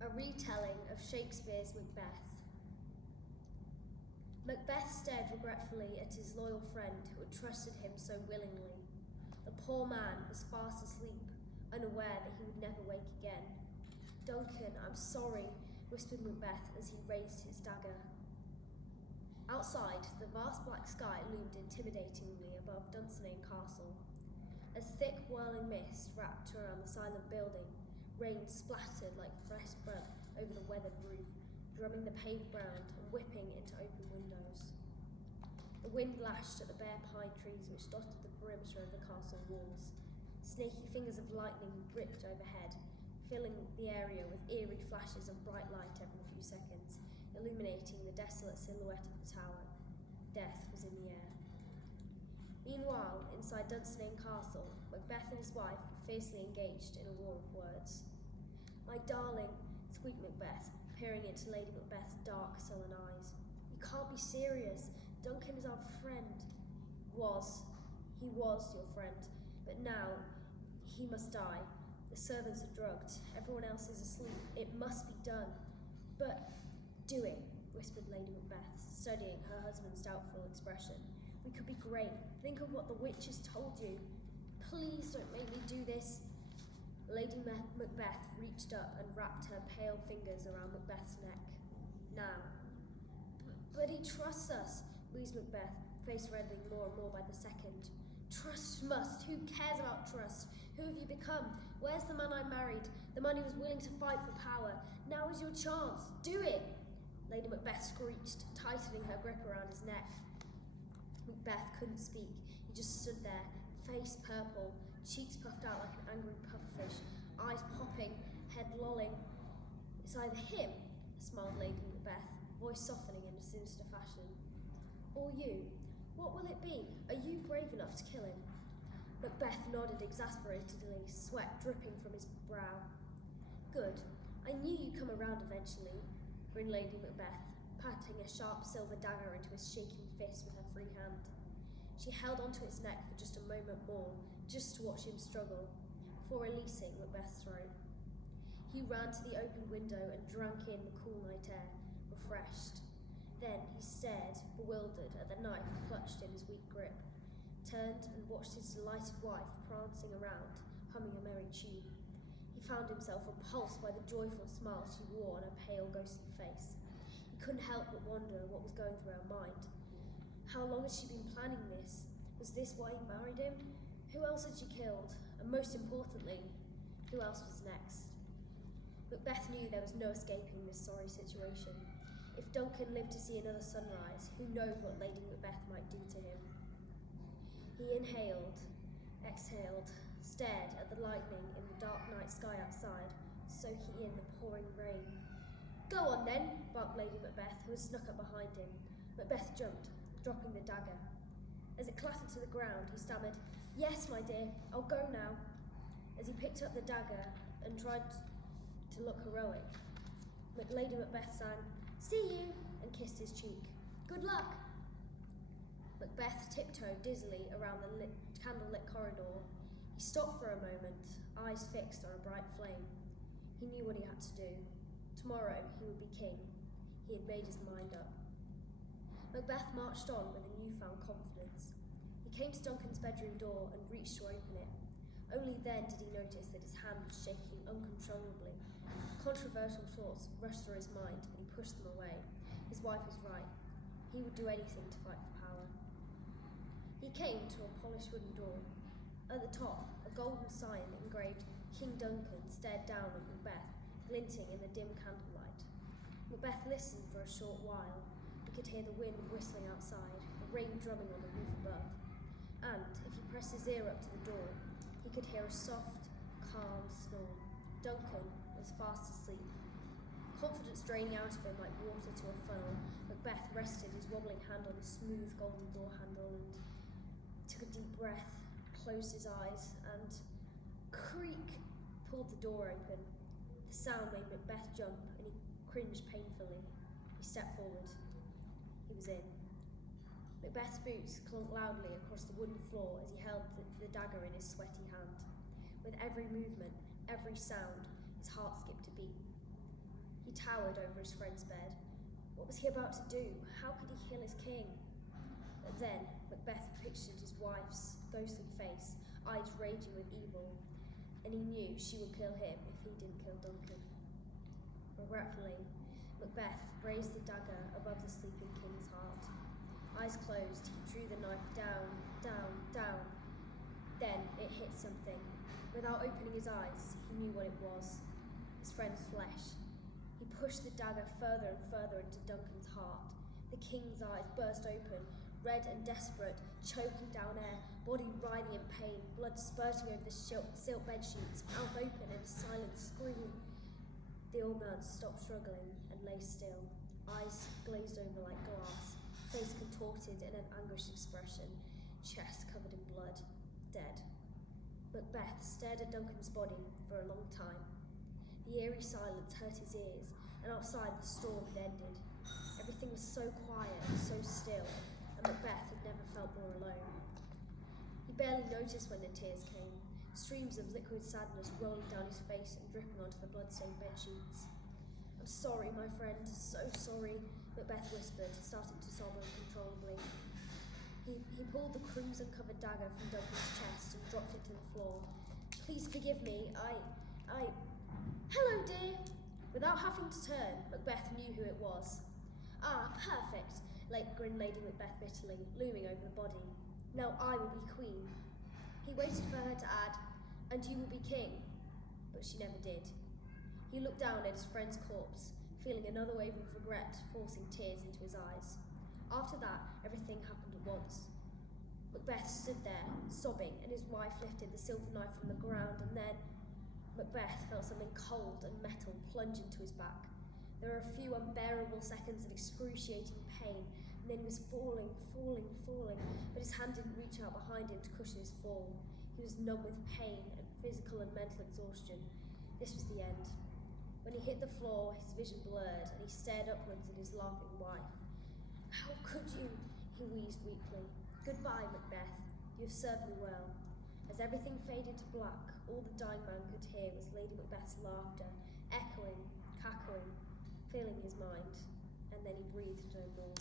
A retelling of Shakespeare's Macbeth. Macbeth stared regretfully at his loyal friend who had trusted him so willingly. The poor man was fast asleep, unaware that he would never wake again. "Duncan, I'm sorry," whispered Macbeth as he raised his dagger. Outside, the vast black sky loomed intimidatingly above Dunsinane Castle. As thick whirling mist wrapped around the silent building, rain splattered like fresh blood over the weathered roof, drumming the paved ground and whipping into open windows. The wind lashed at the bare pine trees which dotted the perimeter of the castle walls. Snaky fingers of lightning ripped overhead, filling the area with eerie flashes of bright light every few seconds, illuminating the desolate silhouette of the tower. Death was in the air. Meanwhile, inside Dunsinane Castle, Macbeth and his wife were fiercely engaged in a war of words. "My darling," squeaked Macbeth, peering into Lady Macbeth's dark, sullen eyes. "You can't be serious. Duncan is our friend." He was your friend, but now he must die. The servants are drugged. Everyone else is asleep. It must be done. "But do it," whispered Lady Macbeth, studying her husband's doubtful expression. "We could be great. Think of what the witches told you. Please don't make me do this." Lady Macbeth reached up and wrapped her pale fingers around Macbeth's neck. "Now." But he trusts us," wheezed Macbeth, face reddening more and more by the second. "Trust must. Who cares about trust? Who have you become? Where's the man I married? The man who was willing to fight for power? Now is your chance. Do it!" Lady Macbeth screeched, tightening her grip around his neck. Macbeth couldn't speak. He just stood there, face purple, cheeks puffed out like an angry pufferfish, eyes popping, head lolling. "It's either him," smiled Lady Macbeth, voice softening in a sinister fashion, "or you. What will it be? Are you brave enough to kill him?" Macbeth nodded exasperatedly, sweat dripping from his brow. "Good. I knew you'd come around eventually," grinned Lady Macbeth, patting a sharp silver dagger into his shaking fist with her free hand. She held onto his neck for just a moment more, just to watch him struggle, before releasing Macbeth's throat. He ran to the open window and drank in the cool night air, refreshed. Then he stared, bewildered, at the knife clutched in his weak grip, turned and watched his delighted wife prancing around, humming a merry tune. He found himself repulsed by the joyful smile she wore on her pale, ghostly face. He couldn't help but wonder what was going through her mind. How long had she been planning this? Was this why he married him? Who else had she killed? And most importantly, who else was next? Macbeth knew there was no escaping this sorry situation. If Duncan lived to see another sunrise, who knows what Lady Macbeth might do to him? He inhaled, exhaled, stared at the lightning in the dark night sky outside, soaking in the pouring rain. "Go on then," barked Lady Macbeth, who had snuck up behind him. Macbeth jumped, dropping the dagger. As it clattered to the ground, he stammered, "Yes, my dear, I'll go now." As he picked up the dagger and tried to look heroic, Lady Macbeth sang, "See you," and kissed his cheek. "Good luck." Macbeth tiptoed dizzily around the candlelit corridor. He stopped for a moment, eyes fixed on a bright flame. He knew what he had to do. Tomorrow he would be king. He had made his mind up. Macbeth marched on with a newfound confidence. He came to Duncan's bedroom door and reached to open it. Only then did he notice that his hand was shaking uncontrollably. Controversial thoughts rushed through his mind, but he pushed them away. His wife was right. He would do anything to fight for power. He came to a polished wooden door. At the top, a golden sign engraved "King Duncan" stared down at Macbeth, glinting in the dim candlelight. Macbeth listened for a short while. He could hear the wind whistling outside, the rain drumming on the roof above. And, if he pressed his ear up to the door, he could hear a soft, calm snore. Duncan was fast asleep. Confidence draining out of him like water to a funnel, Macbeth rested his wobbling hand on the smooth golden door handle and took a deep breath, closed his eyes, and creak pulled the door open. The sound made Macbeth jump, and he cringed painfully. He stepped forward. He was in. Macbeth's boots clunked loudly across the wooden floor as he held the dagger in his sweaty hand. With every movement, every sound, his heart skipped a beat. He towered over his friend's bed. What was he about to do? How could he kill his king? But then Macbeth pictured his wife's ghostly face, eyes raging with evil, and he knew she would kill him if he didn't kill Duncan. Regretfully, Macbeth raised the dagger above the sleeping king's heart. Eyes closed, he drew the knife down, down, down. Then it hit something. Without opening his eyes, he knew what it was. His friend's flesh. He pushed the dagger further and further into Duncan's heart. The king's eyes burst open, red and desperate, choking down air, body writhing in pain, blood spurting over the silk bedsheets, mouth open in a silent scream. The old man stopped struggling and lay still, eyes glazed over like glass, face contorted in an anguished expression, chest covered in blood, dead. Macbeth stared at Duncan's body for a long time. The eerie silence hurt his ears, and outside the storm had ended. Everything was so quiet, so still, and Macbeth had never felt more alone. He barely noticed when the tears came, streams of liquid sadness rolling down his face and dripping onto the blood-stained bedsheets. "I'm sorry, my friend, so sorry," Macbeth whispered, starting to sob uncontrollably. He pulled the crimson-covered dagger from Duncan's chest and dropped it to the floor. "Please forgive me, Hello, dear!" Without having to turn, Macbeth knew who it was. "Ah, perfect," grinned Lady Macbeth bitterly, looming over the body. "Now I will be queen." He waited for her to add, "And you will be king," but she never did. He looked down at his friend's corpse, feeling another wave of regret forcing tears into his eyes. After that, everything happened at once. Macbeth stood there, sobbing, and his wife lifted the silver knife from the ground, and then Macbeth felt something cold and metal plunge into his back. There were a few unbearable seconds of excruciating pain, and then he was falling, but his hand didn't reach out behind him to cushion his fall. He was numb with pain and physical and mental exhaustion. This was the end. When he hit the floor, his vision blurred, and he stared upwards at his laughing wife. "How could you?" he wheezed weakly. "Goodbye, Macbeth. You have served me well." As everything faded to black, all the dying man could hear was Lady Macbeth's laughter, echoing, cackling, filling his mind, and then he breathed no more.